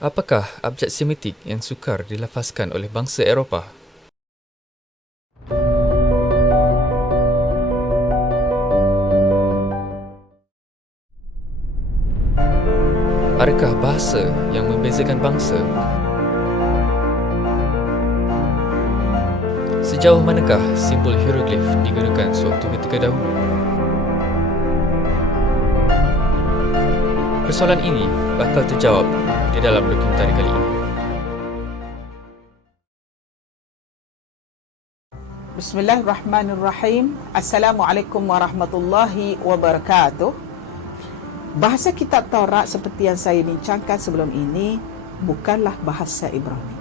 Apakah abjad Semitik yang sukar dilafazkan oleh bangsa Eropah? Adakah bahasa yang membezakan bangsa? Sejauh manakah simbol hieroglif digunakan sewaktu ketika dahulu? Persoalan ini bakal terjawab di dalam dokumentari kali ini. Bismillahirrahmanirrahim. Assalamualaikum warahmatullahi wabarakatuh. Bahasa kitab Taurat seperti yang saya bincangkan sebelum ini bukanlah bahasa Ibrani.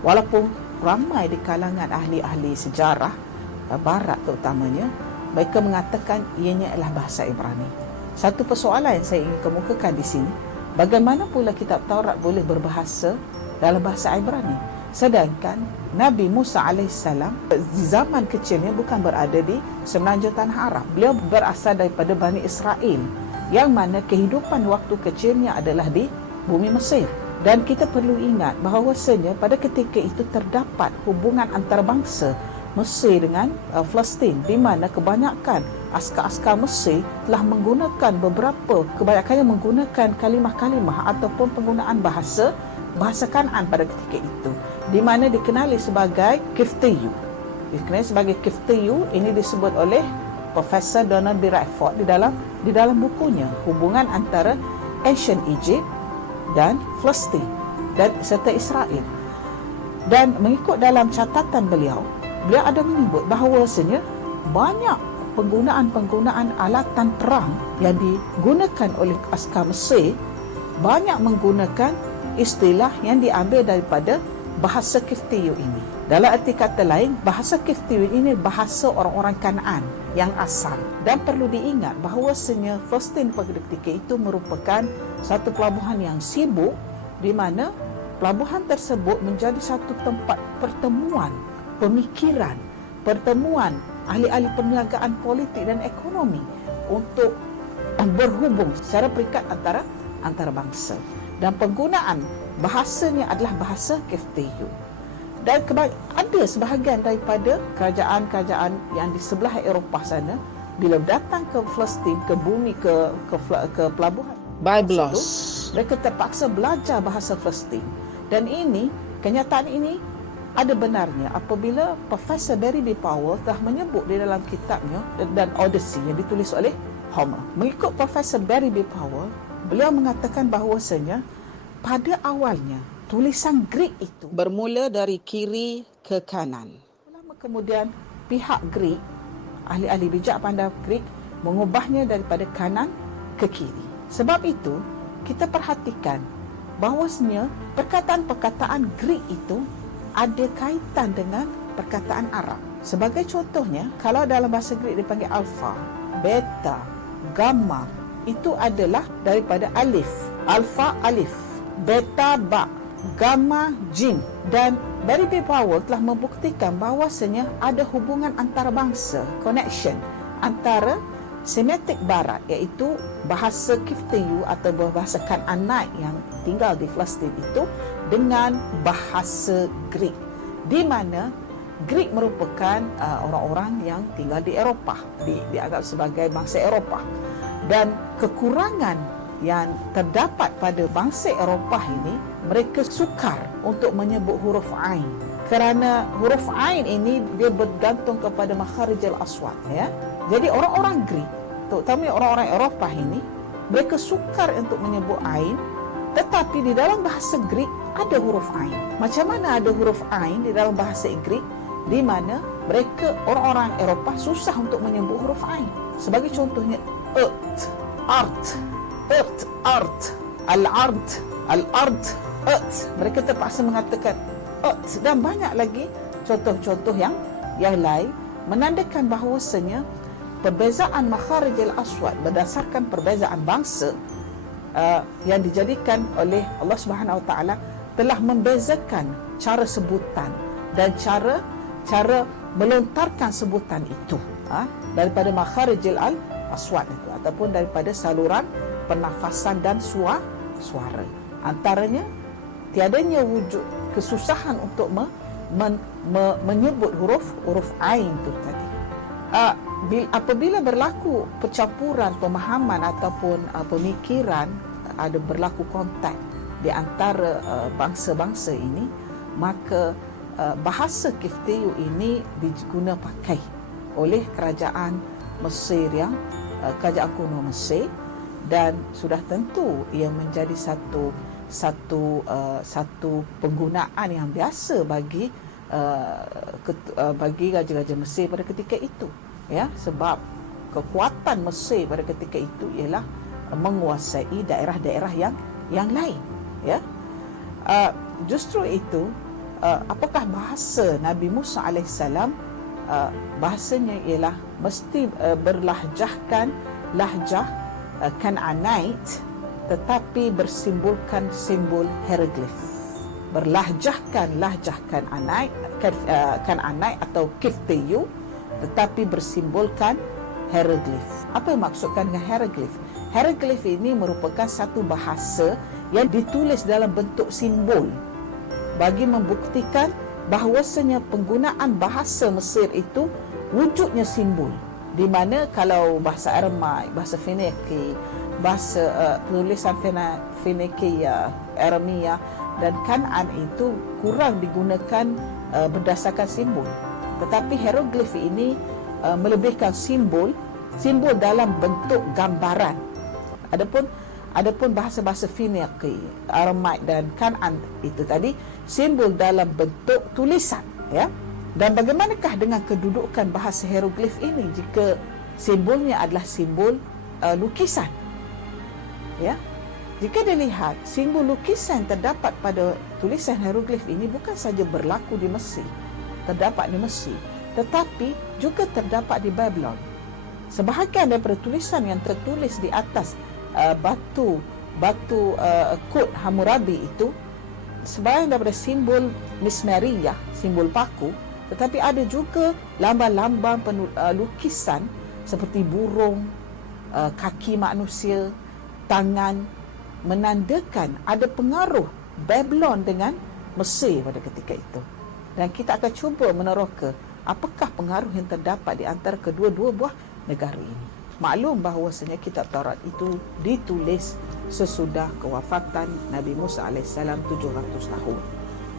Walaupun ramai di kalangan ahli-ahli sejarah barat terutamanya, mereka mengatakan ianya adalah bahasa Ibrani. Satu persoalan yang saya ingin kemukakan di sini, bagaimana pula kitab Taurat boleh berbahasa dalam bahasa Ibrani? Sedangkan Nabi Musa AS di zaman kecilnya bukan berada di semenanjung Tanah Arab. Beliau berasal daripada Bani Israel, yang mana kehidupan waktu kecilnya adalah di bumi Mesir. Dan kita perlu ingat bahawasanya pada ketika itu terdapat hubungan antarabangsa Mesir dengan Palestin, di mana kebanyakan askar-askar Mesir telah menggunakan kebanyakannya menggunakan kalimah-kalimah ataupun penggunaan bahasa Kanaan pada ketika itu, di mana dikenali sebagai Kiftiyu. Ini disebut oleh Profesor Donald B. Radford di dalam bukunya, hubungan antara Ancient Egypt dan Palestin dan serta Israel. Dan mengikut dalam catatan beliau ada menyebut bahawasanya banyak penggunaan alatan perang yang digunakan oleh askar Mesir banyak menggunakan istilah yang diambil daripada bahasa Kiftiyu ini. Dalam arti kata lain, bahasa Kiftiyu ini bahasa orang-orang Kanaan yang asal. Dan perlu diingat bahawasanya Palestin pada ketika itu merupakan satu pelabuhan yang sibuk, di mana pelabuhan tersebut menjadi satu tempat pertemuan pemikiran, pertemuan ahli-ahli perniagaan politik dan ekonomi untuk berhubung secara peringkat antara bangsa. Dan penggunaan bahasanya adalah bahasa Kiftiyu. Dan ada sebahagian daripada kerajaan-kerajaan yang di sebelah Eropah sana, bila datang ke Palestin, ke bumi, ke pelabuhan Byblos, mereka terpaksa belajar bahasa Palestin. Dan kenyataan ini ada benarnya apabila Profesor Barry B. Powell telah menyebut di dalam kitabnya dan Odyssey yang ditulis oleh Homer. Mengikut Profesor Barry B. Powell, beliau mengatakan bahawasanya pada awalnya tulisan Greek itu bermula dari kiri ke kanan. Lama kemudian pihak Greek, ahli-ahli bijak pandai Greek, mengubahnya daripada kanan ke kiri. Sebab itu kita perhatikan bahawasanya perkataan-perkataan Greek itu ada kaitan dengan perkataan Arab. Sebagai contohnya, kalau dalam bahasa Greek dipanggil alfa, beta, gamma, itu adalah daripada alif. Alfa alif, beta ba, gamma jim. Dan Barry B. Powell telah membuktikan bahawasanya ada hubungan antarabangsa, connection antara Semitik Barat, iaitu bahasa Kiftiyu atau bahasa Kanaanite yang tinggal di Palestin itu, dengan bahasa Greek, di mana Greek merupakan orang-orang yang tinggal di Eropah, dianggap sebagai bangsa Eropah. Dan kekurangan yang terdapat pada bangsa Eropah ini, mereka sukar untuk menyebut huruf Ain, kerana huruf Ain ini dia bergantung kepada makharijul aswat, ya. Jadi orang-orang Greek, terutama orang-orang Eropah ini, mereka sukar untuk menyebut Ain, tetapi di dalam bahasa Greek ada huruf Ain. Macam mana ada huruf Ain di dalam bahasa Greek, di mana mereka orang-orang Eropah susah untuk menyebut huruf Ain. Sebagai contohnya art, al-ard, mereka terpaksa mengatakan dan banyak lagi contoh-contoh yang lain menandakan bahawasanya perbezaan makharijul aswad berdasarkan perbezaan bangsa yang dijadikan oleh Allah Subhanahu Wa Taala telah membezakan cara sebutan dan cara melontarkan sebutan itu daripada makharijul aswad itu, ataupun daripada saluran pernafasan dan suara. Antaranya tiadanya wujud kesusahan untuk menyebut huruf Ain tu tadi. Apabila berlaku percampuran pemahaman ataupun pemikiran, ada berlaku kontak di antara bangsa-bangsa ini, maka bahasa Kiftiyu ini diguna pakai oleh kerajaan Mesir kerajaan kuno Mesir, dan sudah tentu ia menjadi satu penggunaan yang biasa bagi raja-raja Mesir pada ketika itu, ya, sebab kekuatan Mesir pada ketika itu ialah menguasai daerah-daerah yang lain, ya. Justru itu, apakah bahasa Nabi Musa alaihissalam, bahasanya ialah mesti berlahjahkan lahjah Kan'anite, tetapi bersimbolkan simbol hieroglif. Berlahjahkan lahjah Kan'anite atau Kiftiyu, tetapi bersimbolkan hieroglif. Apa yang maksudkan dengan hieroglif? Hieroglif ini merupakan satu bahasa yang ditulis dalam bentuk simbol bagi membuktikan bahawasanya penggunaan bahasa Mesir itu wujudnya simbol, di mana kalau bahasa Aramaik, bahasa Feniki, bahasa penulisan Feniki, Aramia dan Kan'an itu kurang digunakan berdasarkan simbol, tetapi hieroglif ini melebihkan simbol dalam bentuk gambaran. Adapun bahasa-bahasa Feniki, Aramaik dan Kan'an itu tadi simbol dalam bentuk tulisan, ya. Dan bagaimanakah dengan kedudukan bahasa hieroglif ini jika simbolnya adalah simbol lukisan, ya? Jika dilihat, simbol lukisan terdapat pada tulisan hieroglif ini bukan saja berlaku di Mesir, terdapat di Mesir, tetapi juga terdapat di Babylon. Sebahagian daripada tulisan yang tertulis di atas batu Kut Hammurabi itu sebahagian daripada simbol Mesmeriyah, simbol paku, tetapi ada juga lambang-lambang lukisan seperti burung, kaki manusia, tangan, menandakan ada pengaruh Babylon dengan Mesir pada ketika itu. Dan kita akan cuba meneroka apakah pengaruh yang terdapat di antara kedua-dua buah negara ini. Maklum bahawasanya kitab Taurat itu ditulis sesudah kewafatan Nabi Musa AS 700 tahun.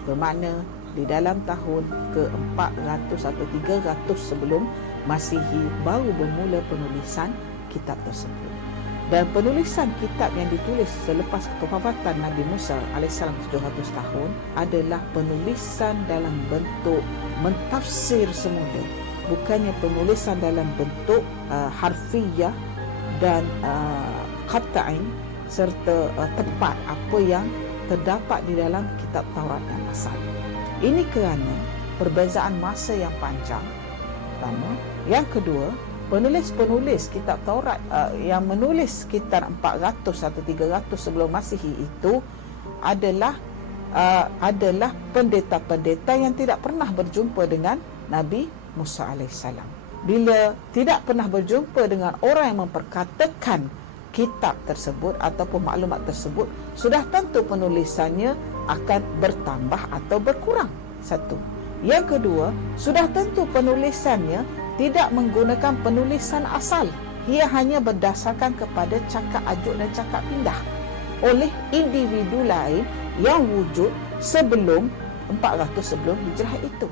Bermakna di dalam tahun ke-400 atau 300 sebelum Masihi baru bermula penulisan kitab tersebut. Dan penulisan kitab yang ditulis selepas kewafatan Nabi Musa AS 700 tahun adalah penulisan dalam bentuk mentafsir semula, bukannya penulisan dalam bentuk harfiah dan qat'i serta tepat apa yang terdapat di dalam kitab Taurat yang asal. Ini kerana perbezaan masa yang panjang, pertama. Yang kedua, penulis-penulis kitab Taurat yang menulis sekitar 400 atau 300 sebelum Masihi itu adalah pendeta-pendeta yang tidak pernah berjumpa dengan Nabi Musa alaihissalam. Bila tidak pernah berjumpa dengan orang yang memperkatakan kitab tersebut ataupun maklumat tersebut, sudah tentu penulisannya akan bertambah atau berkurang. Satu. Yang kedua, sudah tentu penulisannya tidak menggunakan penulisan asal. Ia hanya berdasarkan kepada cakap ajuk dan cakap pindah oleh individu lain yang wujud sebelum 400 sebelum hijrah itu.